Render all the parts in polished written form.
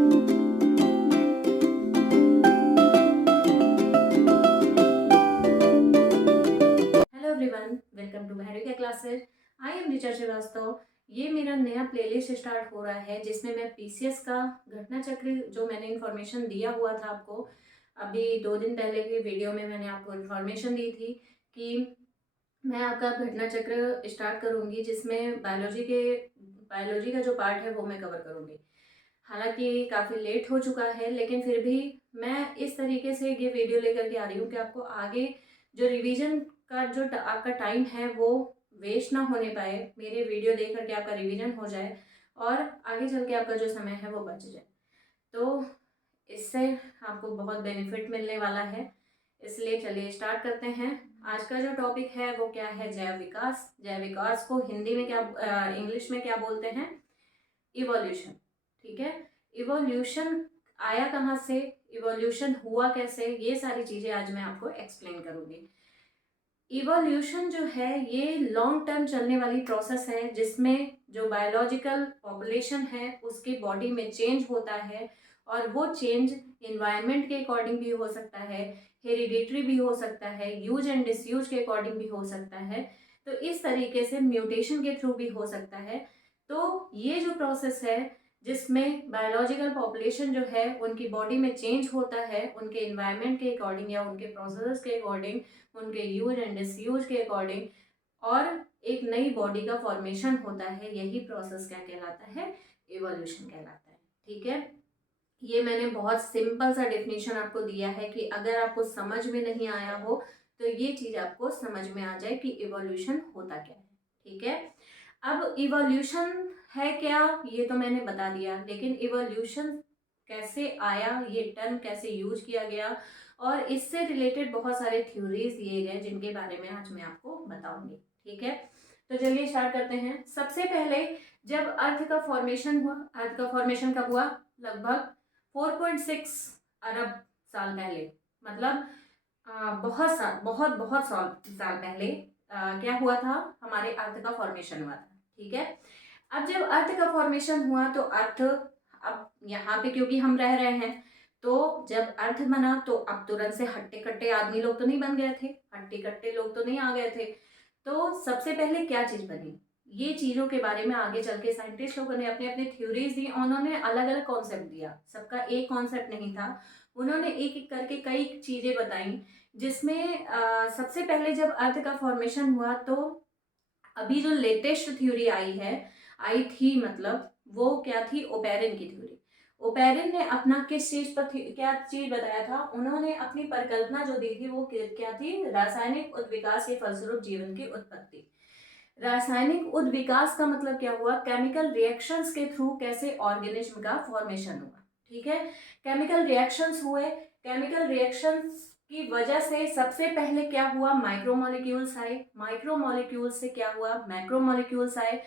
Hello everyone, welcome to Maharika classes. I am Richa Srivastava. ये मेरा नया प्लेलिस्ट स्टार्ट हो रहा है जिसमें मैं पीसीएस का घटना चक्र जो मैंने इन्फॉर्मेशन दिया हुआ था आपको अभी 2 दिन पहले की वीडियो में मैंने आपको इन्फॉर्मेशन दी थी कि मैं आपका घटना चक्र स्टार्ट करूँगी जिसमें बायोलॉजी का जो पार्ट है वो मैं कवर करूँगी। हालांकि काफ़ी लेट हो चुका है लेकिन फिर भी मैं इस तरीके से ये वीडियो लेकर के आ रही हूँ कि आपको आगे जो रिवीजन का जो आपका टाइम है वो वेस्ट ना होने पाए, मेरे वीडियो देख करके आपका रिवीजन हो जाए और आगे चल के आपका जो समय है वो बच जाए। तो इससे आपको बहुत बेनिफिट मिलने वाला है, इसलिए चलिए स्टार्ट करते हैं। आज का जो टॉपिक है वो क्या है? जैव विकास। जैव विकास को हिंदी में क्या, इंग्लिश में क्या बोलते हैं? इवोल्यूशन। ठीक है, इवोल्यूशन आया कहाँ से, इवोल्यूशन हुआ कैसे, ये सारी चीज़ें आज मैं आपको एक्सप्लेन करूँगी। इवोल्यूशन जो है ये लॉन्ग टर्म चलने वाली प्रोसेस है जिसमें जो बायोलॉजिकल पॉपुलेशन है उसकी बॉडी में चेंज होता है और वो चेंज इन्वायरमेंट के अकॉर्डिंग भी हो सकता है, हेरिडिटरी भी हो सकता है, यूज एंड डिसयूज के अकॉर्डिंग भी हो सकता है। तो इस तरीके से म्यूटेशन के थ्रू भी हो सकता है। तो ये जो प्रोसेस है जिसमें बायोलॉजिकल पॉपुलेशन जो है उनकी बॉडी में चेंज होता है उनके इन्वायरमेंट के अकॉर्डिंग या उनके प्रोसेस के अकॉर्डिंग, उनके यूज एंड डिसयूज के अकॉर्डिंग, और एक नई बॉडी का फॉर्मेशन होता है। यही प्रोसेस क्या कहलाता है? इवोल्यूशन कहलाता है। ठीक है, ये मैंने बहुत सिंपल सा डेफिनेशन आपको दिया है कि अगर आपको समझ में नहीं आया हो तो ये चीज़ आपको समझ में आ जाए कि इवोल्यूशन होता क्या है। ठीक है, अब इवोल्यूशन है क्या ये तो मैंने बता दिया, लेकिन इवोल्यूशन कैसे आया, ये टर्म कैसे यूज किया गया, और इससे रिलेटेड बहुत सारे थ्योरीज दिए गए जिनके बारे में आज मैं आपको बताऊंगी। ठीक है, तो चलिए स्टार्ट करते हैं। सबसे पहले जब अर्थ का फॉर्मेशन हुआ, अर्थ का फॉर्मेशन कब हुआ? लगभग 4.6 अरब साल पहले, मतलब बहुत बहुत साल पहले क्या हुआ था? हमारे अर्थ का फॉर्मेशन हुआ था। ठीक है, अब जब अर्थ का फॉर्मेशन हुआ तो अर्थ, अब यहाँ पे क्योंकि हम रह रहे हैं तो जब अर्थ बना तो अब तुरंत से हट्टे कट्टे आदमी लोग तो नहीं बन गए थे, हट्टे कट्टे लोग तो नहीं आ गए थे। तो सबसे पहले क्या चीज बनी, ये चीजों के बारे में आगे चल के साइंटिस्ट लोगों ने अपने अपने थ्योरीज दी, उन्होंने अलग अलग कॉन्सेप्ट दिया, सबका एक कॉन्सेप्ट नहीं था। उन्होंने एक एक करके कई चीजें बताई जिसमें सबसे पहले जब अर्थ का फॉर्मेशन हुआ तो अभी जो लेटेस्ट थ्योरी आई थी, मतलब वो क्या थी? ओपेरिन की थ्योरी। ओपेरिन ने अपना किस चीज पर क्या चीज बताया था? उन्होंने अपनी परिकल्पना जो दी थी वो क्या थी? रासायनिक उद्विकास के फलस्वरूप जीवन की उत्पत्ति। रासायनिक उद्विकास का मतलब क्या हुआ? केमिकल रिएक्शंस के थ्रू कैसे ऑर्गेनिज्म का फॉर्मेशन हुआ। ठीक है, केमिकल रिएक्शंस हुए, केमिकल रिएक्शंस की वजह से सबसे पहले क्या हुआ? माइक्रोमोलिक्यूल्स आए, माइक्रोमोलिक्यूल्स से क्या हुआ? मैक्रोमोलिक्यूल्स आए।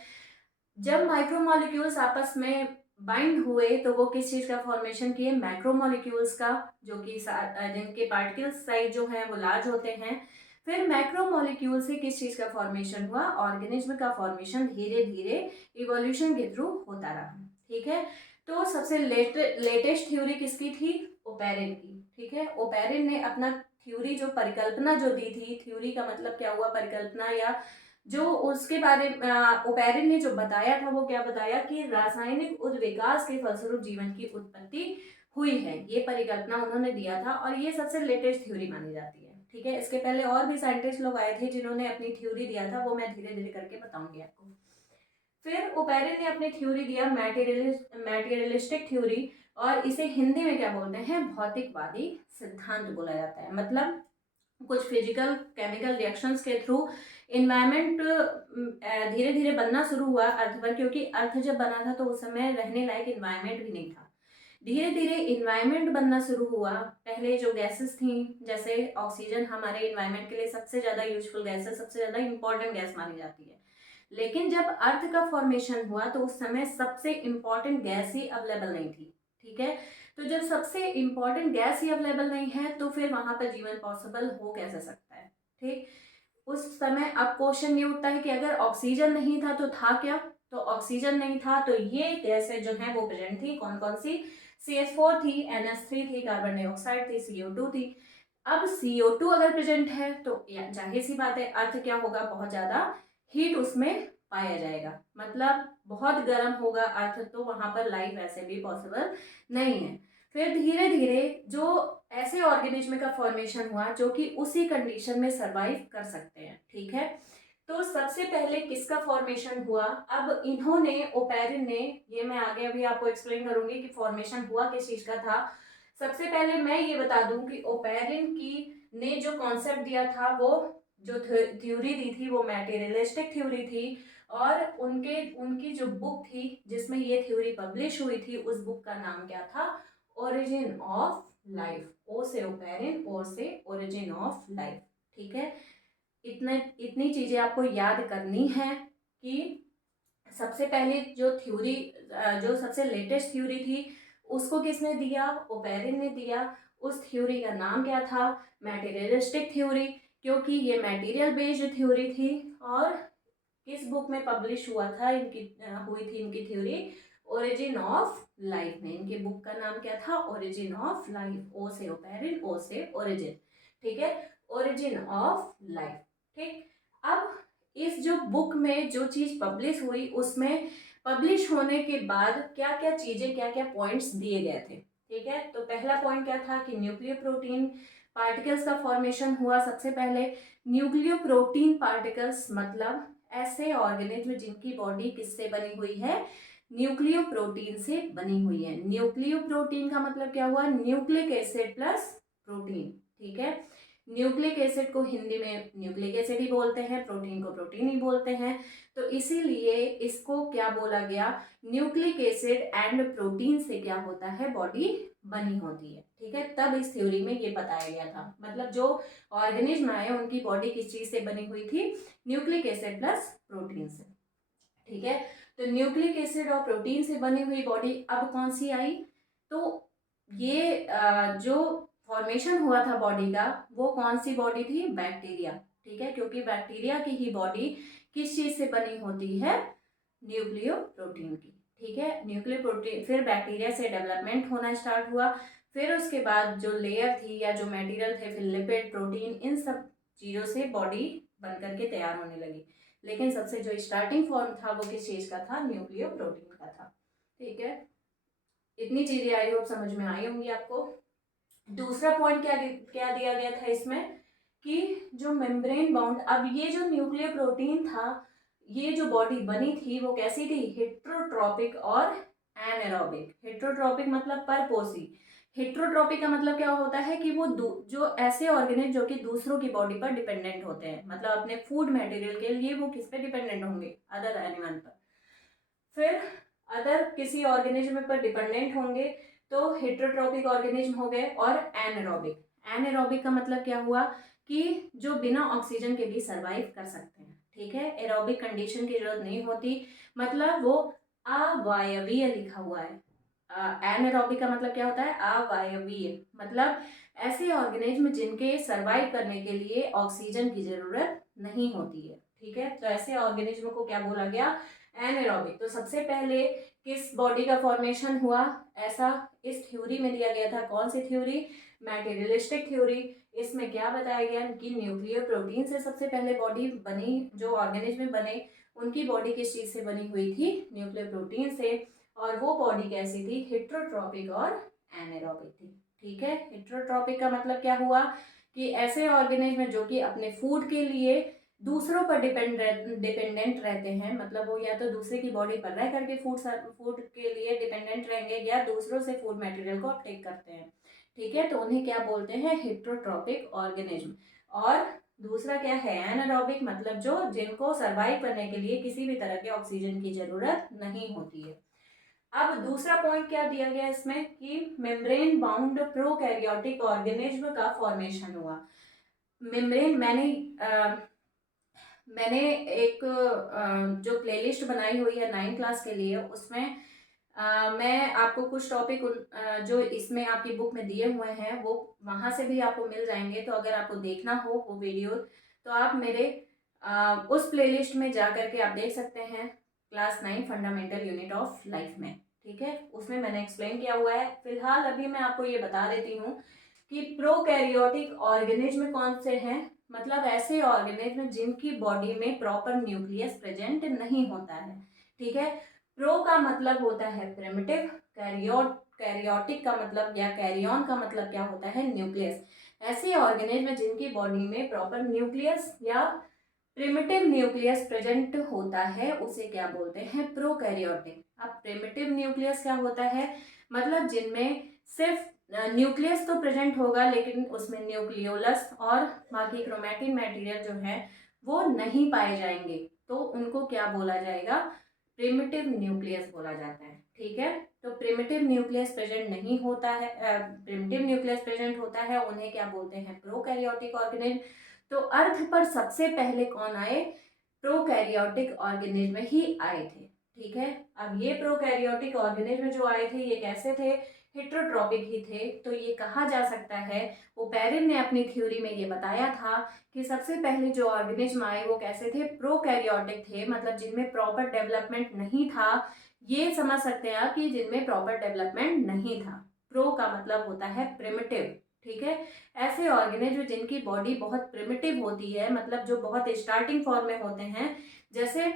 जब माइक्रोमोलिक्यूल्स आपस में बाइंड हुए तो वो किस चीज का फॉर्मेशन किए? मैक्रोमोलिक्यूल्स का, जो कि जिनके पार्टिकल साइज जो है वो लार्ज होते हैं। फिर मैक्रोमोलिक्यूल से किस चीज का फॉर्मेशन हुआ? ऑर्गेनिज्म का फॉर्मेशन धीरे धीरे इवोल्यूशन के थ्रू होता रहा। ठीक है, तो सबसे लेटेस्ट थ्योरी किसकी थी? ओपेरिन की। ठीक है, ओपेरिन ने अपना थ्योरी जो परिकल्पना जो दी थी, थ्योरी का मतलब क्या हुआ? परिकल्पना, या जो उसके बारे में ओपेरिन ने जो बताया था वो क्या बताया कि रासायनिक उद्विकास के फलस्वरूप जीवन की उत्पत्ति हुई है, ये परिकल्पना उन्होंने दिया था और ये सबसे लेटेस्ट थ्योरी मानी जाती है। ठीक है, इसके पहले और भी साइंटिस्ट लोग आए थे जिन्होंने अपनी थ्योरी दिया था, वो मैं धीरे धीरे करके बताऊंगी आपको। फिर ओपेरिन ने अपनी थ्योरी दिया मैटेरियलिस्टिक थ्योरी, और इसे हिंदी में क्या बोलते हैं? भौतिकवादी सिद्धांत बोला जाता है। मतलब कुछ फिजिकल केमिकल रिएक्शंस के थ्रू इन्वायरमेंट धीरे धीरे बनना शुरू हुआ अर्थ पर, क्योंकि अर्थ जब बना था तो उस समय रहने लायक इन्वायरमेंट भी नहीं था। धीरे धीरे इन्वायरमेंट बनना शुरू हुआ। पहले जो गैसेस थी, जैसे ऑक्सीजन हमारे इन्वायरमेंट के लिए सबसे ज़्यादा यूजफुल गैस है, सबसे ज़्यादा इंपॉर्टेंट गैस मानी जाती है। लेकिन जब अर्थ का फॉर्मेशन हुआ तो उस समय सबसे इंपॉर्टेंट गैस ही अवेलेबल नहीं थी। ठीक है, तो जब सबसे इंपॉर्टेंट गैस ही अवेलेबल नहीं है तो फिर वहां पर जीवन पॉसिबल हो कैसे सकता है? ठीक, उस समय अब क्वेश्चन ये उठता है कि अगर ऑक्सीजन नहीं था तो था क्या? तो ऑक्सीजन नहीं था तो ये गैसें जो है वो प्रेजेंट थी। कौन कौन सी? CH4 थी, NH3 थी, कार्बन डाइऑक्साइड थी, CO2 थी। अब CO2 अगर प्रेजेंट है तो जाहिर सी बात है अर्थ क्या होगा, बहुत ज़्यादा हीट उसमें पाया जाएगा, मतलब बहुत गर्म होगा अर्थ, तो वहाँ पर लाइफ ऐसे भी पॉसिबल नहीं है। फिर धीरे धीरे जो ऐसे ऑर्गेनिज्म का फॉर्मेशन हुआ जो कि उसी कंडीशन में सरवाइव कर सकते हैं, ठीक है। तो सबसे पहले किसका फॉर्मेशन हुआ, अब इन्होंने ओपेरिन ने, ये मैं आगे अभी आपको एक्सप्लेन करूंगी कि फॉर्मेशन हुआ किस चीज का था। सबसे पहले मैं ये बता दूं कि ओपेरिन की ने जो कॉन्सेप्ट दिया था, वो जो थ्योरी दी थी वो मैटेरियलिस्टिक थ्योरी थी, और उनकी जो बुक थी जिसमें ये थ्योरी पब्लिश हुई थी, उस बुक का नाम क्या था, ओरिजिन ऑफ लाइफ। ओ से ओपेरिन, ओ से ओरिजिन ऑफ लाइफ, ठीक है। इतनी चीजें आपको याद करनी है कि सबसे पहले जो थ्योरी, जो सबसे लेटेस्ट थ्योरी थी, उसको किसने दिया, ओपेरिन ने दिया। उस थ्योरी का नाम क्या था, मैटेरियलिस्टिक थ्योरी, क्योंकि ये मटेरियल बेस्ड थ्योरी थी। और किस बुक में पब्लिश हुआ था हुई थी इनकी थ्योरी, ओरिजिन ऑफ लाइफ में। इनकी बुक का नाम क्या था, ओरिजिन ऑफ लाइफ। ओ से ओपेरिन, ओ से ओरिजिन, ठीक है, ओरिजिन ऑफ लाइफ, ठीक। अब इस जो बुक में जो चीज पब्लिश हुई, उसमें पब्लिश होने के बाद क्या क्या चीजें, क्या क्या पॉइंट्स दिए गए थे, ठीक है। तो पहला पॉइंट क्या था कि न्यूक्लियो प्रोटीन पार्टिकल्स का फॉर्मेशन हुआ सबसे पहले। न्यूक्लियो प्रोटीन पार्टिकल्स मतलब ऐसे ऑर्गेनिज्म जिनकी बॉडी किससे बनी हुई है, न्यूक्लियो प्रोटीन से बनी हुई है। न्यूक्लियो प्रोटीन का मतलब क्या हुआ, न्यूक्लिक एसिड प्लस प्रोटीन, ठीक है। न्यूक्लिक एसिड को हिंदी में न्यूक्लिक एसिड ही बोलते हैं, प्रोटीन को प्रोटीन ही बोलते हैं, तो इसीलिए इसको क्या बोला गया, न्यूक्लिक एसिड एंड प्रोटीन से क्या होता है, बॉडी बनी होती है, ठीक है। तब इस थ्योरी में ये बताया गया था, मतलब जो ऑर्गेनिज्म आए उनकी बॉडी किस चीज से बनी हुई थी, न्यूक्लिक एसिड प्लस प्रोटीन से, ठीक है। तो न्यूक्लिक एसिड और प्रोटीन से बनी हुई बॉडी अब कौन सी आई, तो ये जो फॉर्मेशन हुआ था बॉडी का, वो कौन सी बॉडी थी, बैक्टीरिया, ठीक है, क्योंकि बैक्टीरिया की ही बॉडी किस चीज से बनी होती है, न्यूक्लियो प्रोटीन की, ठीक है। न्यूक्लियो प्रोटीन, फिर बैक्टीरिया से डेवलपमेंट होना स्टार्ट हुआ। फिर उसके बाद जो लेयर थी या जो मटेरियल थे, फिर लिपिड, प्रोटीन, इन सब चीज़ों से बॉडी बन करके तैयार होने लगी। लेकिन सबसे जो स्टार्टिंग फॉर्म था वो किस चीज़ का था, न्यूक्लियो प्रोटीन का था, ठीक है। इतनी चीज़ें आई होप समझ में आई होंगी आपको। दूसरा पॉइंट क्या क्या दिया गया था इसमें, कि जो मेम्ब्रेन बाउंड, अब ये जो न्यूक्लियो प्रोटीन था, ये जो बॉडी बनी थी वो कैसी थी, हेट्रोट्रॉपिक और एनारोबिक। हेट्रोट्रॉपिक मतलब परपोषी, हेट्रोट्रॉपिक का मतलब क्या होता है कि वो जो ऐसे ऑर्गेनिज्म जो कि दूसरों की बॉडी पर डिपेंडेंट होते हैं, मतलब अपने फूड मटेरियल के लिए वो किस पे डिपेंडेंट होंगे, अदर एनिमल पर। फिर अदर किसी ऑर्गेनिज्म पर डिपेंडेंट होंगे तो हेट्रोट्रॉपिक ऑर्गेनिज्म हो गए, और एनारोबिक। एनारोबिक का मतलब क्या हुआ कि जो बिना ऑक्सीजन के भी सरवाइव कर सकते हैं, ठीक है। एरोबिक कंडीशन की जरूरत नहीं होती, मतलब वो अवायवीय लिखा हुआ है। एनारोबिक का मतलब क्या होता है, अवायवीय, मतलब ऐसे ऑर्गेनिज्म जिनके सरवाइव करने के लिए ऑक्सीजन की जरूरत नहीं होती है, ठीक है। तो ऐसे ऑर्गेनिज्म को क्या बोला गया, एनारोबिक। तो सबसे पहले किस बॉडी का फॉर्मेशन हुआ, ऐसा इस थ्योरी में दिया गया था, कौन सी थ्योरी, मैटेरियलिस्टिक थ्योरी। इसमें क्या बताया गया कि न्यूक्लियर प्रोटीन से सबसे पहले बॉडी बनी, जो ऑर्गेनिज्म बने उनकी बॉडी किस चीज से बनी हुई थी, न्यूक्लियर प्रोटीन से, और वो बॉडी कैसी थी, हेट्रोट्रॉपिक और एनारोबिक थी, ठीक है। हेट्रोट्रॉपिक का मतलब क्या हुआ कि ऐसे ऑर्गेनिज्म जो कि अपने फूड के लिए दूसरों पर डिपेंडेंट रहते हैं, मतलब वो या तो दूसरे की बॉडी पर रह करके फूड के लिए डिपेंडेंट रहेंगे, या दूसरों से फूड मटेरियल को अपटेक करते हैं, ठीक है। तो उन्हें क्या बोलते हैं, हेट्रोट्रॉपिक ऑर्गेनिज्म। और दूसरा क्या है, एनारोबिक, मतलब जो जिनको सरवाइव करने के लिए किसी भी तरह के ऑक्सीजन की जरूरत नहीं होती है। अब दूसरा पॉइंट क्या दिया गया इसमें, कि मेम्ब्रेन बाउंड प्रोकैरियोटिक ऑर्गेनिज्म का फॉर्मेशन हुआ। मेम्ब्रेन, मैंने एक जो प्लेलिस्ट बनाई हुई है 9 क्लास के लिए, उसमें मैं आपको कुछ टॉपिक जो इसमें आपकी बुक में दिए हुए हैं वो वहाँ से भी आपको मिल जाएंगे। तो अगर आपको देखना हो वो वीडियो, तो आप मेरे उस प्लेलिस्ट में जा करके आप देख सकते हैं, class 9 fundamental unit of life में, ठीक है, उसमें मैंने एक्सप्लेन किया हुआ है। फिलहाल अभी मैं आपको ये बता देती हूँ कि प्रोकैरियोटिक ऑर्गेनिज्म कौन से हैं, मतलब ऐसे ऑर्गेनिज्म जिनकी बॉडी में प्रॉपर न्यूक्लियस प्रेजेंट नहीं होता है। ठीक है, प्रो का मतलब होता है प्रिमिटिव, कैरियोटिक का मतलब या कैरियन का मतलब क्या होता है, न्यूक्लियस। ऐसे ऑर्गेनिज्म जिनकी बॉडी में प्रॉपर न्यूक्लियस या प्रिमिटिव न्यूक्लियस प्रेजेंट होता है उसे क्या बोलते हैं, प्रोकैरियोटिक। अब प्रिमिटिव न्यूक्लियस क्या होता है, मतलब जिनमें सिर्फ न्यूक्लियस तो प्रेजेंट होगा लेकिन उसमें न्यूक्लियोलस और बाकी क्रोमैटिन मटेरियल जो है वो नहीं पाए जाएंगे, तो उनको क्या बोला जाएगा, प्रिमिटिव न्यूक्लियस बोला जाता है। ठीक है, तो प्रिमिटिव न्यूक्लियस प्रेजेंट नहीं होता है, प्रिमिटिव न्यूक्लियस प्रेजेंट होता है, उन्हें क्या बोलते हैं, प्रोकैरियोटिक ऑर्गेनिज्म। तो अर्थ पर सबसे पहले कौन आए, प्रोकैरियोटिक ऑर्गेनिज्म ही आए थे। ठीक है, अब ये प्रोकैरियोटिक ऑर्गेनिज्म जो आए थे ये कैसे थे, हेट्रोट्रॉपिक ही थे। तो ये कहा जा सकता है, वो पेरिन ने अपनी थ्योरी में ये बताया था कि सबसे पहले जो ऑर्गेनिज्म आए वो कैसे थे, प्रोकैरियोटिक थे, मतलब जिनमें प्रॉपर डेवलपमेंट नहीं था। ये समझ सकते हैं आप कि जिनमें प्रॉपर डेवलपमेंट नहीं था। प्रो का मतलब होता है प्रिमिटिव। ठीक है, ऐसे ऑर्गेनिज्म जिनकी बॉडी बहुत प्रिमिटिव होती है, मतलब जो बहुत स्टार्टिंग फॉर्म में होते हैं। जैसे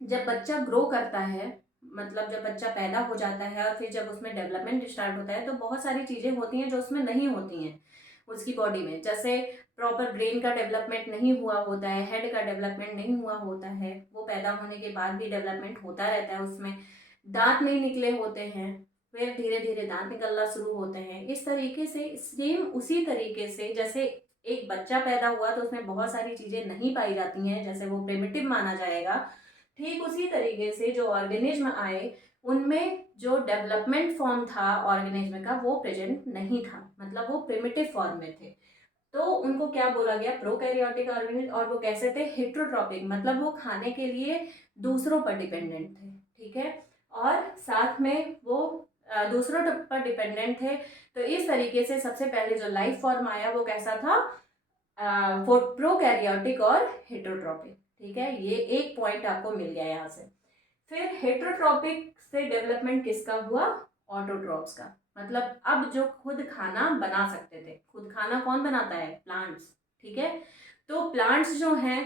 जब बच्चा ग्रो करता है, मतलब जब बच्चा पैदा हो जाता है और फिर जब उसमें डेवलपमेंट स्टार्ट होता है तो बहुत सारी चीज़ें होती हैं जो उसमें नहीं होती हैं उसकी बॉडी में। जैसे प्रॉपर ब्रेन का डेवलपमेंट नहीं हुआ होता है, हेड का डेवलपमेंट नहीं हुआ होता है, वो पैदा होने के बाद भी डेवलपमेंट होता रहता है उसमें। दांत नहीं निकले होते हैं, फिर धीरे धीरे दांत निकलना शुरू होते हैं। इस तरीके से सेम उसी तरीके से जैसे एक बच्चा पैदा हुआ तो उसमें बहुत सारी चीज़ें नहीं पाई जाती हैं, जैसे वो प्रिमिटिव माना जाएगा। ठीक उसी तरीके से जो ऑर्गेनिज्म आए उनमें जो डेवलपमेंट फॉर्म था ऑर्गेनिज्म का वो प्रेजेंट नहीं था, मतलब वो प्रिमिटिव फॉर्म में थे। तो उनको क्या बोला गया, प्रोकैरियोटिक ऑर्गेनिज्म। और वो कैसे थे, हेट्रोट्रॉपिक, मतलब वो खाने के लिए दूसरों पर डिपेंडेंट थे। ठीक है, और साथ में वो दूसरों पर डिपेंडेंट थे। तो इस तरीके से सबसे पहले जो लाइफ फॉर्म आया वो कैसा था, प्रोकैरियोटिक और हेट्रोट्रॉपिक। ठीक है, ये एक पॉइंट आपको मिल गया यहाँ से। फिर हेट्रोट्रॉपिक से डेवलपमेंट किसका हुआ, ऑटोट्रॉप्स का। मतलब अब जो खुद खाना बना सकते थे, खुद खाना कौन बनाता है, प्लांट्स। ठीक है, तो प्लांट्स जो हैं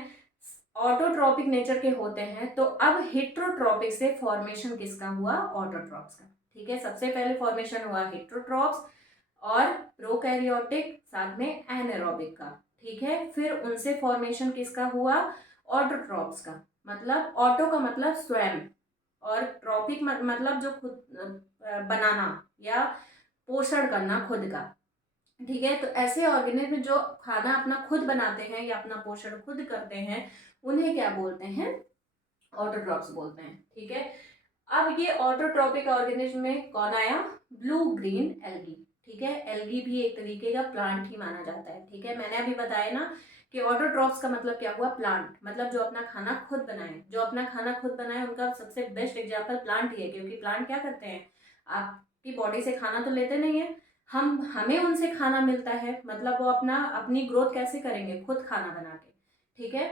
ऑटोट्रॉपिक नेचर के होते हैं। तो अब हेट्रोट्रॉपिक से फॉर्मेशन किसका हुआ, ऑटोट्रॉप्स का। ठीक है, सबसे पहले फॉर्मेशन हुआ हेट्रोट्रॉप्स और प्रोकैरियोटिक, साथ में एनारोबिक का। ठीक है, फिर उनसे फॉर्मेशन किसका हुआ, ऑटोट्रॉप्स का। मतलब ऑटो का मतलब स्वयं और ट्रॉपिक मतलब जो खुद बनाना या पोषण करना खुद का। ठीक है, तो ऐसे ऑर्गेनिज्म जो खाना अपना खुद बनाते हैं या अपना पोषण खुद करते हैं उन्हें क्या बोलते हैं, ऑटोट्रॉप्स बोलते हैं। ठीक है, अब ये ऑटोट्रॉपिक ऑर्गेनिज्म में कौन आया, ब्लू ग्रीन एल्गी। ठीक है, एल्गी भी एक तरीके का प्लांट ही माना जाता है। ठीक है, मैंने अभी बताया ना कि ऑटोट्रॉप्स का मतलब क्या हुआ, प्लांट, मतलब जो अपना खाना खुद बनाए। जो अपना खाना खुद बनाए उनका सबसे बेस्ट एग्जाम्पल प्लांट ही है, क्योंकि प्लांट क्या करते हैं, आपकी बॉडी से खाना तो लेते नहीं है, हमें उनसे खाना मिलता है, मतलब वो अपनी ग्रोथ कैसे करेंगे, खुद खाना बना के। ठीक है,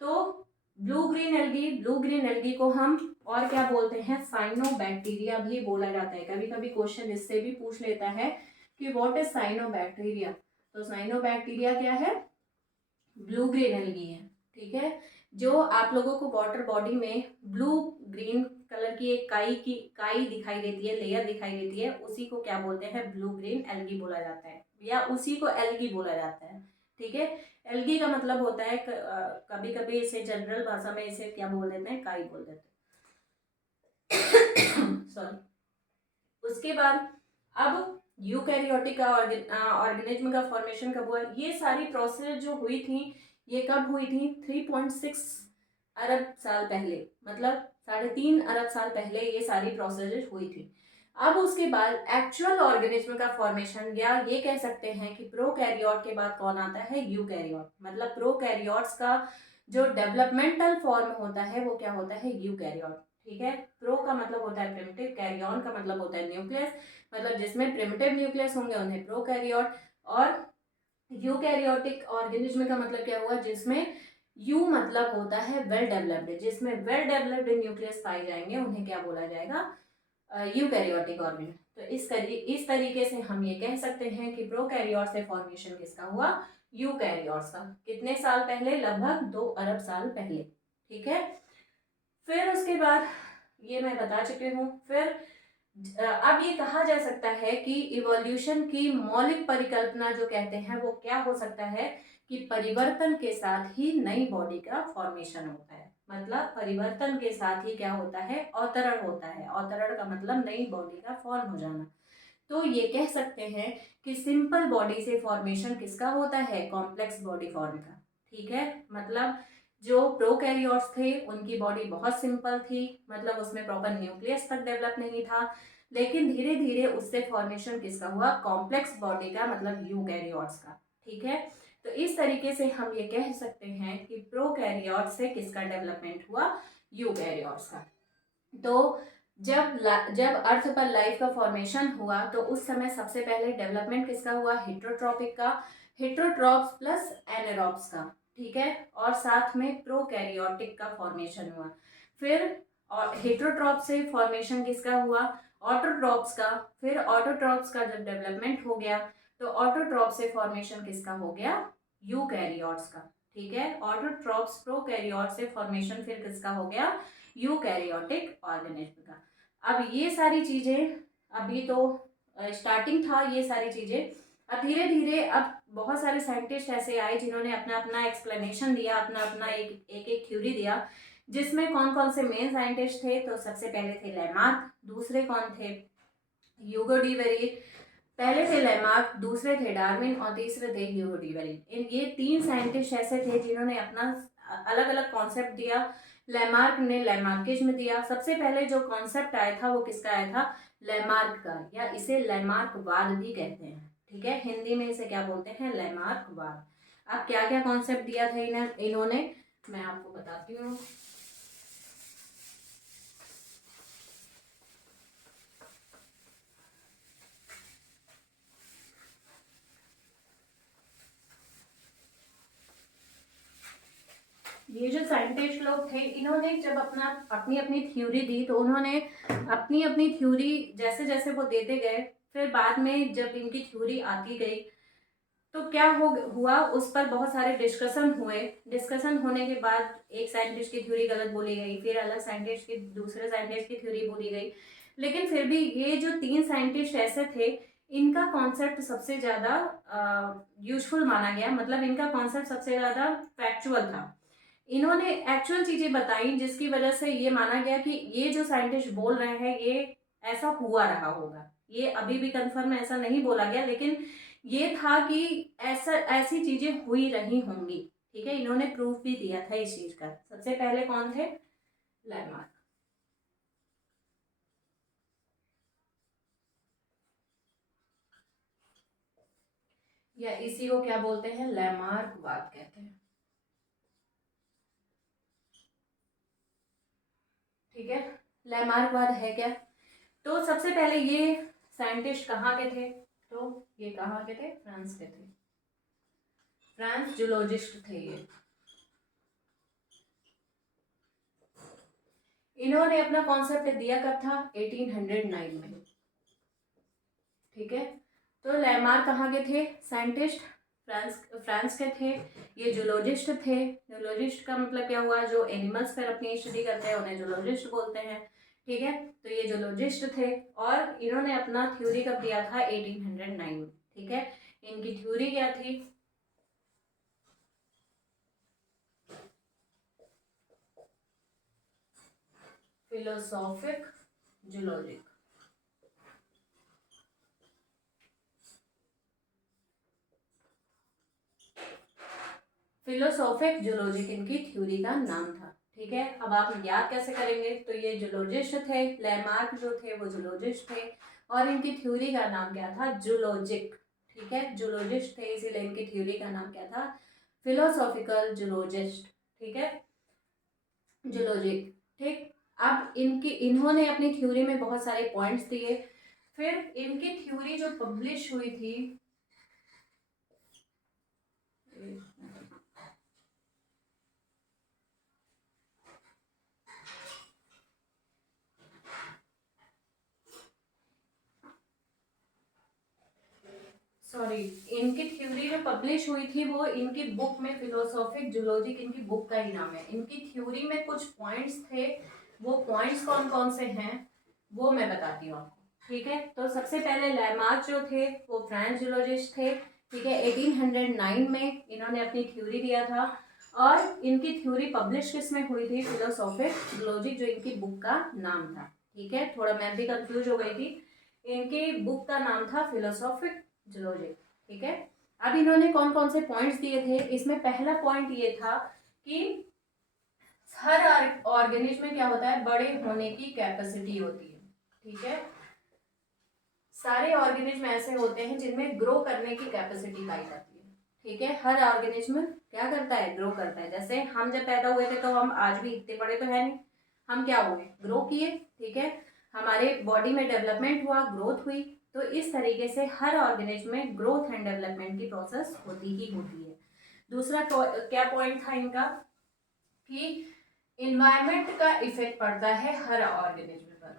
तो ब्लू ग्रीन एल्गी को हम और क्या बोलते हैं, साइनोबैक्टीरिया भी बोला जाता है। कभी कभी क्वेश्चन इससे भी पूछ लेता है कि व्हाट इज साइनोबैक्टीरिया। तो साइनोबैक्टीरिया क्या है, ब्लू ग्रीन एल्गी है। ठीक है, जो आप लोगों को वाटर बॉडी में ब्लू ग्रीन कलर की एक काई दिखाई देती है, लेयर दिखाई देती है, उसी को क्या बोलते हैं, ब्लू ग्रीन एल्गी बोला जाता है, या उसी को एल्गी बोला जाता है। ठीक है, एल्गी का मतलब होता है कभी कभी इसे जनरल भाषा में इसे क्या बोल देते हैं, काई बोल देते हैं। सॉरी। उसके बाद अब यूकैरियोटिक का ऑर्गेनिज्म का फॉर्मेशन कब हुआ, ये सारी प्रोसेस जो हुई थी ये कब हुई थी, 3.6 अरब साल पहले, मतलब 3.5 अरब साल पहले ये सारी प्रोसेस हुई थी। अब उसके बाद एक्चुअल ऑर्गेनिज्म का फॉर्मेशन, या ये कह सकते हैं कि प्रोकैरियोट के बाद कौन आता है, यूकैरियोट। मतलब प्रोकैरियोट्स का जो डेवलपमेंटल फॉर्म होता है वो क्या होता है, यूकैरियोट। ठीक है, प्रो का मतलब होता है प्रिमिटिव, कैरियन का मतलब होता है न्यूक्लियस, मतलब जिसमें प्रिमिटिव न्यूक्लियस होंगे उन्हें प्रोकैरियोट। और यूकैरियोटिक ऑर्गेनिज्म का मतलब क्या हुआ, जिसमें यू मतलब होता है वेल डेवलप्ड, जिसमें वेल डेवलप्ड न्यूक्लियस पाए जाएंगे उन्हें क्या बोला जाएगा, यूकैरियोटिक ऑर्गेन। तो इस तरीके से हम ये कह सकते हैं कि प्रोकैरियोट से फॉर्मेशन किसका हुआ, यूकैरियोट्स का। कितने साल पहले, लगभग 2 अरब साल पहले। ठीक है, फिर उसके बाद ये मैं बता चुकी हूँ। फिर अब ये कहा जा सकता है कि इवोल्यूशन की मौलिक परिकल्पना जो कहते हैं वो क्या हो सकता है कि परिवर्तन के साथ ही नई बॉडी का फॉर्मेशन होता है। मतलब परिवर्तन के साथ ही क्या होता है, अवतरण होता है। अवतरण का मतलब नई बॉडी का फॉर्म हो जाना। तो ये कह सकते हैं कि सिंपल बॉडी से फॉर्मेशन किसका होता है, कॉम्प्लेक्स बॉडी फॉर्म का। ठीक है, मतलब जो प्रोकैरियोट्स थे उनकी बॉडी बहुत सिंपल थी, मतलब उसमें प्रॉपर न्यूक्लियस तक डेवलप नहीं था। लेकिन धीरे धीरे उससे फॉर्मेशन किसका हुआ, कॉम्प्लेक्स बॉडी का, मतलब यूकैरियोट्स का। ठीक है, तो इस तरीके से हम ये कह सकते हैं कि प्रोकैरियोट से किसका डेवलपमेंट हुआ, यूकैरियोट्स का। तो जब अर्थ पर लाइफ का फॉर्मेशन हुआ तो उस समय सबसे पहले डेवलपमेंट किसका हुआ, हेट्रोट्रॉपिक का, हेट्रोट्रॉप्स प्लस एनारोब्स का। ठीक है, और साथ में प्रोकैरियोटिक का फॉर्मेशन हुआ। फिर हेट्रोट्रॉप से फॉर्मेशन किसका हुआ, ऑटोट्रॉप्स का। फिर ऑटोट्रॉप्स का जब डेवलपमेंट हो गया तो ऑटोट्रॉप से फॉर्मेशन किसका हो गया, यूकैरियोट्स का। ठीक है, ऑटोट्रॉप्स प्रोकैरियोट से फॉर्मेशन फिर किसका हो गया, यूकैरियोटिक ऑर्गेनिज्म का। अब ये सारी चीजें, अभी तो स्टार्टिंग था ये सारी चीजें। अब धीरे धीरे अब बहुत सारे साइंटिस्ट ऐसे आए जिन्होंने अपना अपना एक्सप्लेनेशन दिया, अपना अपना एक थ्योरी दिया। जिसमें कौन कौन से मेन साइंटिस्ट थे, तो सबसे पहले थे लेमार्क, दूसरे कौन थे, ह्यूगो डी वेरी। पहले थे लेमार्क, दूसरे थे डार्विन और तीसरे थे ह्यूगो डी वेरी। इन ये 3 साइंटिस्ट ऐसे थे जिन्होंने अपना अलग अलग कॉन्सेप्ट दिया। लेमार्क ने लेमार्किज्म दिया। सबसे पहले जो कॉन्सेप्ट आया था वो किसका आया था, लेमार्क का, या इसे लेमार्कवाद भी कहते हैं। ठीक है, हिंदी में इसे क्या बोलते हैं, लेमार्कवाद। अब क्या क्या कॉन्सेप्ट दिया था इन्होंने, मैं आपको बताती हूँ। ये जो साइंटिस्ट लोग थे इन्होंने जब अपनी अपनी थ्योरी दी तो उन्होंने अपनी अपनी थ्योरी जैसे जैसे वो देते गए, फिर बाद में जब इनकी थ्योरी आती गई तो क्या हुआ, उस पर बहुत सारे डिस्कशन हुए। डिस्कशन होने के बाद एक साइंटिस्ट की थ्योरी गलत बोली गई, फिर अलग साइंटिस्ट की, दूसरे साइंटिस्ट की थ्योरी बोली गई। लेकिन फिर भी ये जो 3 साइंटिस्ट ऐसे थे, इनका कॉन्सेप्ट सबसे ज़्यादा यूजफुल माना गया, मतलब इनका कॉन्सेप्ट सबसे ज़्यादा फैक्चुअल था। इन्होंने एक्चुअल चीजें बताई जिसकी वजह से ये माना गया कि ये जो साइंटिस्ट बोल रहे हैं ये ऐसा हुआ रहा होगा। ये अभी भी कंफर्म ऐसा नहीं बोला गया, लेकिन ये था कि ऐसा ऐसी चीजें हुई रही होंगी। ठीक है, इन्होंने प्रूफ भी दिया था इस चीज का। सबसे पहले कौन थे, लैमार्क। या इसी को क्या बोलते हैं, लैमार्कवाद कहते हैं। ठीक है, लैमार्कवाद है क्या, तो सबसे पहले ये साइंटिस्ट कहाँ के थे, तो ये कहाँ के थे, फ्रांस के थे। फ्रांस जूलॉजिस्ट थे ये। इन्होंने अपना कॉन्सेप्ट दिया कब था, 1809 में। ठीक है, तो लेमार्क कहाँ के थे, साइंटिस्ट फ्रांस के थे। ये जूलॉजिस्ट थे। जूलॉजिस्ट का मतलब क्या हुआ, जो एनिमल्स पर अपनी स्टडी करते हैं उन्हें जूलॉजिस्ट बोलते हैं। ठीक है, तो ये जूलॉजिस्ट थे और इन्होंने अपना थ्योरी कब दिया था, 1809 में। ठीक है, इनकी थ्योरी क्या थी, फिलोसॉफिक जूलॉजिक। फिलोसॉफिक जूलॉजिक इनकी थ्योरी का नाम था। ठीक है, अब आप याद कैसे करेंगे, तो ये जूलॉजिस्ट थे, लेमार्क जो थे वो जूलॉजिस्ट थे और इनकी थ्योरी का नाम क्या था, जूलॉजिक। ठीक है, जूलॉजिस्ट थे इसीलिए इनकी थ्योरी का नाम क्या था, फिलोसॉफिकल जूलॉजिस्ट। ठीक है, जूलॉजिक। ठीक, अब इन्होंने अपनी थ्योरी में बहुत सारे पॉइंट्स दिए। फिर इनकी थ्योरी जो पब्लिश हुई थी, सॉरी, इनकी थ्योरी जो पब्लिश हुई थी वो इनकी बुक में, फिलोसॉफिक जूलॉजिक इनकी बुक का ही नाम है। इनकी थ्योरी में कुछ पॉइंट्स थे, वो पॉइंट्स कौन कौन से हैं वो मैं बताती हूँ आपको, ठीक है। तो सबसे पहले लैमार्क जो थे वो फ्रेंच जूलॉजिस्ट थे, ठीक है। 1809 में इन्होंने अपनी थ्योरी दिया था और इनकी थ्योरी पब्लिश किस में हुई थी, फिलोसॉफिक जूलॉजिक जो इनकी बुक का नाम था, ठीक है। थोड़ा मैं भी कंफ्यूज हो गई थी, इनकी बुक का नाम था फिलोसॉफिक जूलॉजी, ठीक है। अब इन्होंने कौन कौन से पॉइंट्स दिए थे, इसमें पहला पॉइंट ये था कि हर ऑर्गेनिज्म में क्या होता है, बड़े होने की कैपेसिटी होती है, ठीक है। सारे ऑर्गेनिज्म ऐसे होते हैं जिनमें ग्रो करने की कैपेसिटी पाई जाती है, ठीक है। हर ऑर्गेनिज्म क्या करता है, ग्रो करता है। जैसे हम जब पैदा हुए थे तो हम आज भी इतने बड़े तो है नहीं, हम क्या हुए, ग्रो किए, ठीक है। हमारे बॉडी में डेवलपमेंट हुआ, ग्रोथ हुई। तो इस तरीके से हर ऑर्गेनिज्म में ग्रोथ एंड डेवलपमेंट की प्रोसेस होती ही होती है। दूसरा क्या पॉइंट था इनका कि इन्वायरमेंट का इफेक्ट पड़ता है हर ऑर्गेनिज्म पर,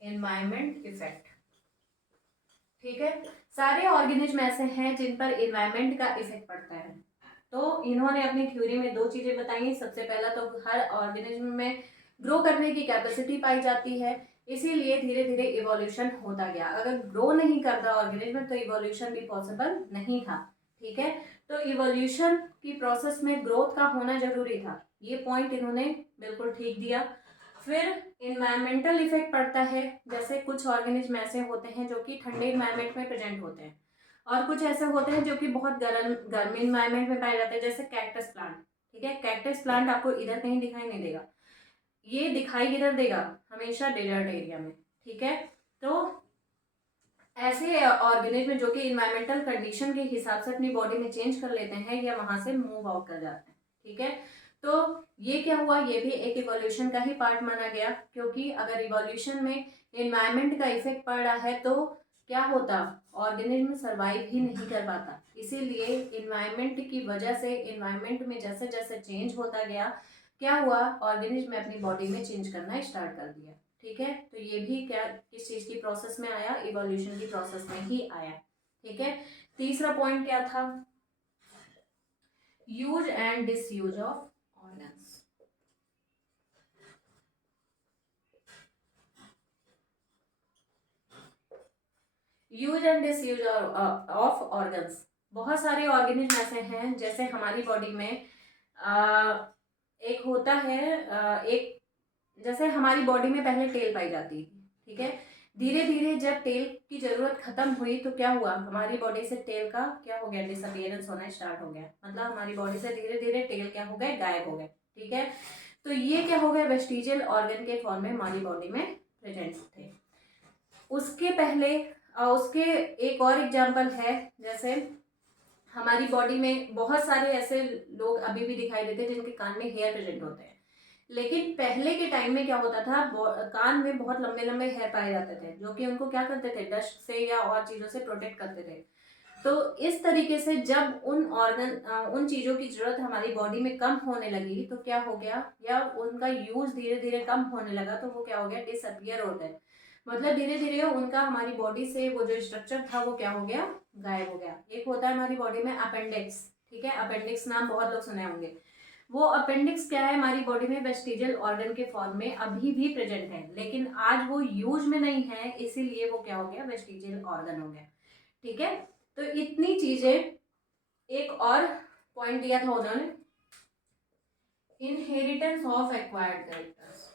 इन्वायरमेंट इफेक्ट, ठीक है। सारे ऑर्गेनिज्म ऐसे हैं जिन पर इन्वायरमेंट का इफेक्ट पड़ता है। तो इन्होंने अपनी थ्योरी में दो चीजें बताई। सबसे पहला तो हर ऑर्गेनिज्म में ग्रो करने की कैपेसिटी पाई जाती है, इसीलिए धीरे धीरे इवोल्यूशन होता गया। अगर ग्रो नहीं करता ऑर्गेनिज्म तो इवोल्यूशन भी पॉसिबल नहीं था, ठीक है। तो इवोल्यूशन की प्रोसेस में ग्रोथ का होना जरूरी था, ये पॉइंट इन्होंने बिल्कुल ठीक दिया। फिर इन्वायरमेंटल इफेक्ट पड़ता है, जैसे कुछ ऑर्गेनिज्म ऐसे होते हैं जो कि ठंडे इन्वायरमेंट में प्रेजेंट होते हैं और कुछ ऐसे होते हैं जो कि बहुत गर्म इन्वायरमेंट में पाए जाते हैं, जैसे कैक्टस प्लांट, ठीक है। कैक्टस प्लांट आपको इधर कहीं दिखाई नहीं देगा, ये दिखाई किधर देगा, हमेशा डेजर्ट एरिया में, ठीक है। तो ऐसे ऑर्गेनिज्म जो कि इन्वायरमेंटल कंडीशन के हिसाब से अपनी बॉडी में चेंज कर लेते हैं या वहां से मूव आउट कर जाते हैं, ठीक है। तो ये क्या हुआ, ये भी एक इवोल्यूशन का ही पार्ट माना गया, क्योंकि अगर इवोल्यूशन में इन्वायरमेंट का इफेक्ट पड़ रहा है तो क्या होता, ऑर्गेनिज्म सर्वाइव ही नहीं कर पाता। इसीलिए इन्वायरमेंट की वजह से, इन्वायरमेंट में जैसे जैसे चेंज होता गया, क्या हुआ, ऑर्गेनिज्म अपनी बॉडी में चेंज करना स्टार्ट कर दिया, ठीक है। तो ये भी क्या, किस चीज की प्रोसेस में आया, इवोल्यूशन की प्रोसेस में ही आया, ठीक है। तीसरा पॉइंट क्या था, use and disuse of organs. Use and disuse of organs. बहुत सारे ऑर्गेनिज्म ऐसे हैं, जैसे हमारी बॉडी में एक होता है, एक, जैसे हमारी बॉडी में पहले टेल पाई जाती थी, ठीक है। धीरे धीरे जब टेल की जरूरत खत्म हुई तो क्या हुआ, हमारी बॉडी से टेल का क्या हो गया, डिसअपियरेंस होना स्टार्ट हो गया। मतलब हमारी बॉडी से धीरे धीरे टेल क्या हो गए, गायब हो गए, ठीक है। तो ये क्या हो गया, वेस्टिजियल ऑर्गन के फॉर्म में हमारी बॉडी में प्रेजेंट थे। उसके पहले उसके एक और एग्जाम्पल है, जैसे हमारी बॉडी में बहुत सारे ऐसे लोग अभी भी दिखाई देते हैं जिनके कान में हेयर प्रेजेंट होते हैं। लेकिन पहले के टाइम में क्या होता था, कान में बहुत लंबे लंबे हेयर पाए जाते थे, जो कि उनको क्या करते थे, डस्ट से या और चीजों से प्रोटेक्ट करते थे। तो इस तरीके से जब उन चीजों की जरूरत हमारी बॉडी में कम होने लगी तो क्या हो गया, या उनका यूज धीरे धीरे कम होने लगा तो वो क्या हो गया, डिसअपियर हो गए। मतलब धीरे धीरे उनका हमारी बॉडी से वो जो स्ट्रक्चर था वो क्या हो गया, गायब हो गया। एक होता है हमारी बॉडी में अपेंडिक्स, ठीक है। अपेंडिक्स नाम बहुत लोग सुने होंगे। वो अपेंडिक्स क्या है, हमारी बॉडी में वेस्टिजियल ऑर्गन के फॉर्म में अभी भी प्रेजेंट है, लेकिन आज वो यूज में नहीं है, इसीलिए वो क्या हो गया, वेस्टिजियल ऑर्गन हो गया, ठीक है। तो इतनी चीजें। एक और पॉइंट दिया था उन्होंने, inheritance of acquired characters.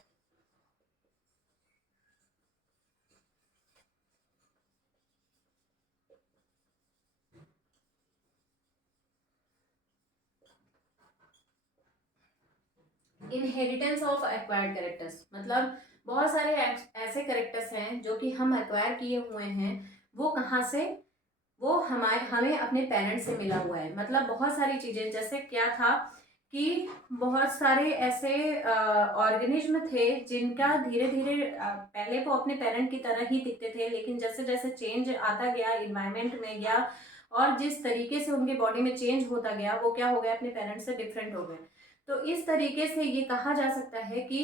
Inheritance of acquired characters मतलब बहुत सारे ऐसे कैरेक्टर्स हैं जो कि हम एक्वायर किए हुए हैं। वो कहाँ से, वो हमें अपने पेरेंट्स से मिला हुआ है। मतलब बहुत सारी चीजें, जैसे क्या था कि बहुत सारे ऐसे ऑर्गेनिज्म थे जिनका धीरे धीरे पहले वो अपने पेरेंट की तरह ही दिखते थे, लेकिन जैसे जैसे चेंज आता गया इन्वायरमेंट में गया और जिस तरीके से उनके बॉडी में चेंज होता गया, वो क्या हो गया, अपने पेरेंट्स से डिफरेंट हो गए। तो इस तरीके से ये कहा जा सकता है कि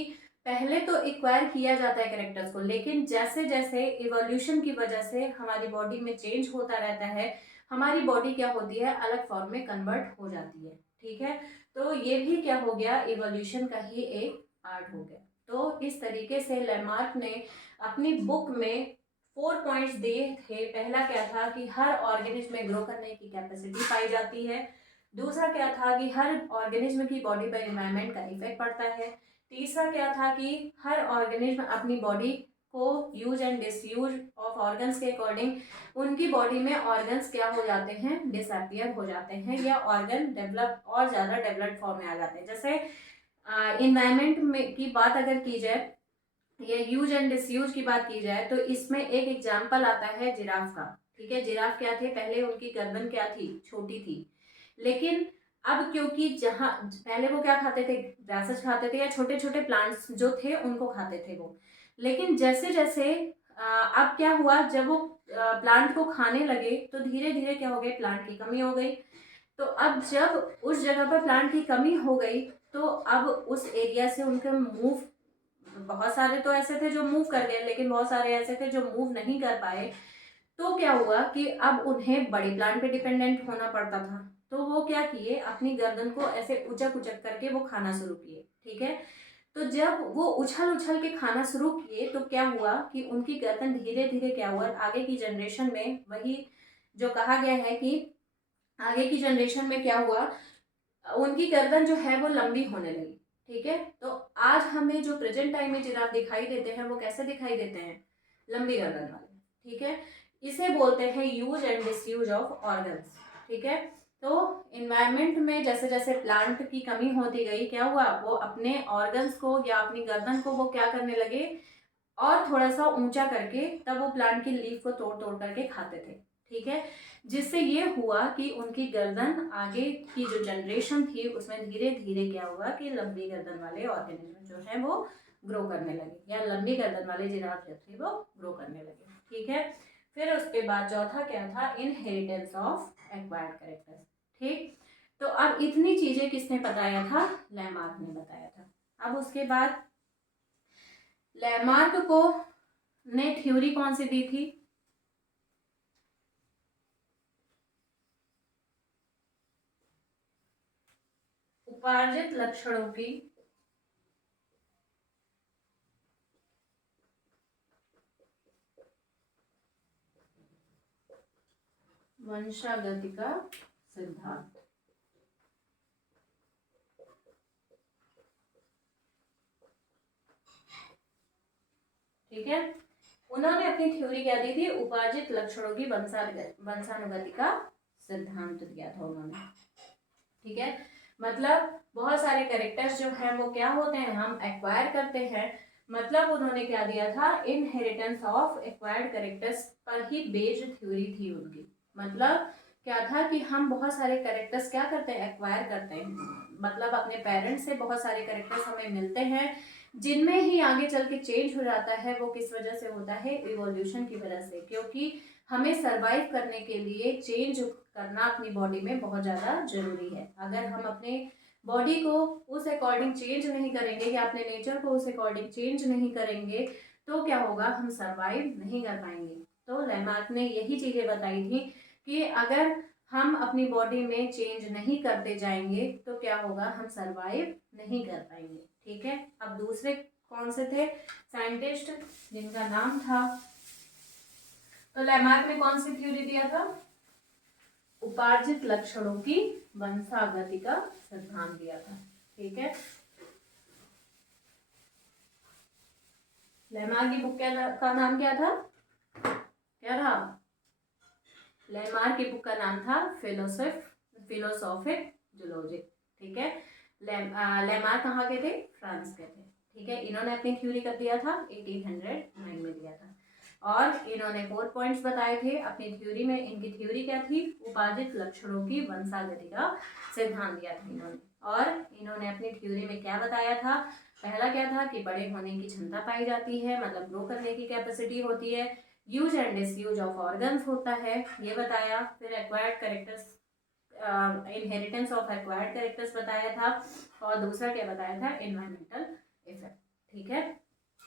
पहले तो एक्वायर किया जाता है कैरेक्टर्स को, लेकिन जैसे जैसे इवोल्यूशन की वजह से हमारी बॉडी में चेंज होता रहता है, हमारी बॉडी क्या होती है, अलग फॉर्म में कन्वर्ट हो जाती है। ठीक है, तो ये भी क्या हो गया, इवोल्यूशन का ही एक पार्ट हो गया। तो इस तरीके से लैमार्क ने अपनी बुक में 4 पॉइंट्स दिए थे। पहला क्या था कि हर ऑर्गेनिज्म में ग्रो करने की कैपेसिटी पाई जाती है। दूसरा क्या था कि हर ऑर्गेनिज्म की बॉडी पर एनवायरनमेंट का इफेक्ट पड़ता है। तीसरा क्या था कि हर ऑर्गेनिज्म अपनी बॉडी को use and disuse of organs के अकॉर्डिंग उनकी बॉडी में ऑर्गन्स क्या हो जाते हैं, डिसअपियर हो जाते हैं, या ऑर्गन डेवलप और ज़्यादा डेवलप्ड फॉर्म में आ जाते हैं। जैसे इन्वायरमेंट में की बात अगर की जाए या यूज एंड डिसयूज की बात की जाए, तो इसमें एक एग्जाम्पल आता है जिराफ का। ठीक है, जिराफ क्या थे, पहले उनकी गर्दन क्या थी, छोटी थी, लेकिन अब क्योंकि जहाँ पहले वो क्या खाते थे, ग्रासेस खाते थे या छोटे छोटे प्लांट्स जो थे उनको खाते थे वो, लेकिन जैसे जैसे अब क्या हुआ, जब वो प्लांट को खाने लगे तो धीरे धीरे क्या हो गया, प्लांट की कमी हो गई। तो अब जब उस जगह पर प्लांट की कमी हो गई, तो अब उस एरिया से उनका मूव, बहुत सारे तो ऐसे थे जो मूव कर गए, लेकिन बहुत सारे ऐसे थे जो मूव नहीं कर पाए। तो क्या हुआ कि अब उन्हें बड़े प्लांट पे डिपेंडेंट होना पड़ता था। तो वो क्या किए, अपनी गर्दन को ऐसे उचक उचक करके वो खाना शुरू किए। ठीक है, तो जब वो उछल उछल के खाना शुरू किए तो क्या हुआ कि उनकी गर्दन धीरे धीरे क्या हुआ, आगे की जनरेशन में, वही जो कहा गया है कि आगे की जनरेशन में क्या हुआ, उनकी गर्दन जो है वो लंबी होने लगी। ठीक है, तो आज हमें जो प्रेजेंट टाइम में जिराफ दिखाई देते हैं वो कैसे दिखाई देते हैं, लंबी गर्दन वाले। ठीक है, इसे बोलते हैं use and disuse of organs. ठीक है, तो इन्वायरमेंट में जैसे जैसे प्लांट की कमी होती गई, क्या हुआ, वो अपने ऑर्गन्स को या अपनी गर्दन को वो क्या करने लगे, और थोड़ा सा ऊंचा करके तब वो प्लांट की लीफ को तोड़ तोड़ करके खाते थे। ठीक है, जिससे ये हुआ कि उनकी गर्दन, आगे की जो जनरेशन थी उसमें धीरे धीरे क्या हुआ कि लंबी गर्दन वाले ऑर्गेनिज्म जो है वो ग्रो करने लगे, या लंबी गर्दन वाले जिराफ जो थे वो ग्रो करने लगे। ठीक है, फिर उसके बाद चौथा क्या था, इनहेरिटेंस ऑफ एक्वायर्ड कैरेक्टर्स। ठीक, तो अब इतनी चीजें किसने बताया था, लैमार्क ने बताया था। अब उसके बाद लैमार्क को ने थ्योरी कौन सी दी थी, उपार्जित लक्षणों की वंशागति का सिद्धांत। ठीक है, उन्होंने अपनी थ्योरी क्या दी थी, उपार्जित लक्षणों की वंशानुगति का सिद्धांत दिया था उन्होंने। ठीक है, मतलब बहुत सारे कैरेक्टर्स जो हैं वो क्या होते हैं, हम एक्वायर करते हैं। मतलब उन्होंने क्या दिया था, इनहेरिटेंस ऑफ एक्वायर्ड कैरेक्टर्स पर ही बेस्ड थ्योरी थी उनकी। मतलब क्या था कि हम बहुत सारे कैरेक्टर्स क्या करते हैं, एक्वायर करते हैं, मतलब अपने पेरेंट्स से बहुत सारे कैरेक्टर्स हमें मिलते हैं, जिनमें ही आगे चल के चेंज हो जाता है। वो किस वजह से होता है, इवोल्यूशन की वजह से, क्योंकि हमें सरवाइव करने के लिए चेंज करना अपनी बॉडी में बहुत ज़्यादा जरूरी है। अगर हम अपने बॉडी को उस अकॉर्डिंग चेंज नहीं करेंगे या अपने नेचर को उस अकॉर्डिंग चेंज नहीं करेंगे, तो क्या होगा, हम सरवाइव नहीं कर पाएंगे। तो लैमार्क ने यही चीज़ें बताई थी कि अगर हम अपनी बॉडी में चेंज नहीं करते जाएंगे तो क्या होगा, हम सरवाइव नहीं कर पाएंगे। ठीक है, अब दूसरे कौन से थे साइंटिस्ट जिनका नाम था, तो लैमार्क ने कौन सी थ्योरी दिया था, उपार्जित लक्षणों की वंशागति का सिद्धांत दिया था। ठीक है, लैमार्क की बुक का नाम क्या था, क्या था, लैमार्क की बुक का नाम था फिलोसॉफिक जूलॉजी। ठीक है, लैमार्क कहाँ के थे, फ्रांस के थे। ठीक है, इन्होंने अपनी थ्योरी कब दिया था, 1809 में दिया था, और इन्होंने 4 पॉइंट्स बताए थे अपनी थ्योरी में। इनकी थ्योरी क्या थी, उपार्जित लक्षणों की वंशागति का सिद्धांत दिया था इन्होंने। और इन्होंने अपनी थ्योरी में क्या बताया था, पहला क्या था कि बड़े होने की क्षमता पाई जाती है, मतलब ग्रो करने की कैपेसिटी होती है, use and disuse of organs होता है, ये बताया। फिर acquired characters, inheritance of acquired characters बताया था, और दूसरा क्या बताया था, एनवायरमेंटल इफेक्ट। ठीक है।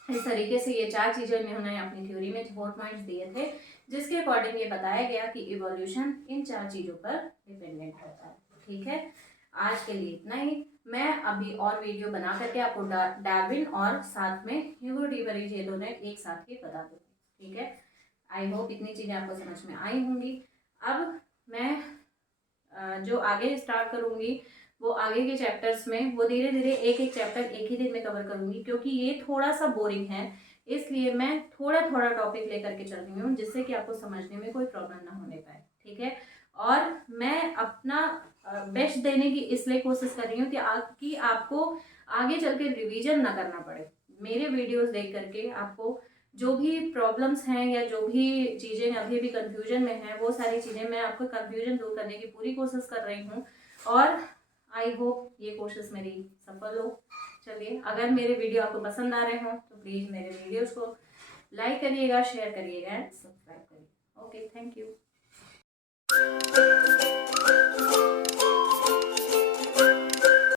इस तरीके से ये 4 चीज़ें इन्होंने अपनी थ्योरी में 4 पॉइंट्स दिए थे, जिसके अकॉर्डिंग ये बताया गया कि इवोल्यूशन इन 4 चीज़ों पर डिपेंडेंट होता है। ठीक है, आज के लिए इतना ही। मैं अभी और वीडियो बना करके आपको डार्विन और साथ में ह्यूगो डी ये दोनों एक साथ ही बता दूँगी। ठीक है, आई होप इतनी चीज़ें आपको समझ में आई होंगी। अब मैं जो आगे स्टार्ट करूँगी वो आगे के चैप्टर्स में वो धीरे धीरे एक एक चैप्टर एक ही दिन में कवर करूँगी, क्योंकि ये थोड़ा सा बोरिंग है, इसलिए मैं थोड़ा थोड़ा टॉपिक लेकर के चल रही हूँ, जिससे कि आपको समझने में कोई प्रॉब्लम ना होने पाए। ठीक है, और मैं अपना बेस्ट देने की इसलिए कोशिश कर रही हूँ कि आपको आगे चल के रिविजन ना करना पड़े। मेरे वीडियोस देख करके आपको जो भी प्रॉब्लम्स हैं या जो भी चीज़ें अभी भी कंफ्यूजन में हैं, वो सारी चीज़ें मैं आपको कंफ्यूजन दूर करने की पूरी कोशिश कर रही हूँ, और आई होप ये कोशिश मेरी सफल हो। चलिए, अगर मेरे वीडियो आपको पसंद आ रहे हों तो प्लीज़ मेरे वीडियोस को लाइक करिएगा, शेयर करिएगा एंड सब्सक्राइब करिएगा। Okay, thank you.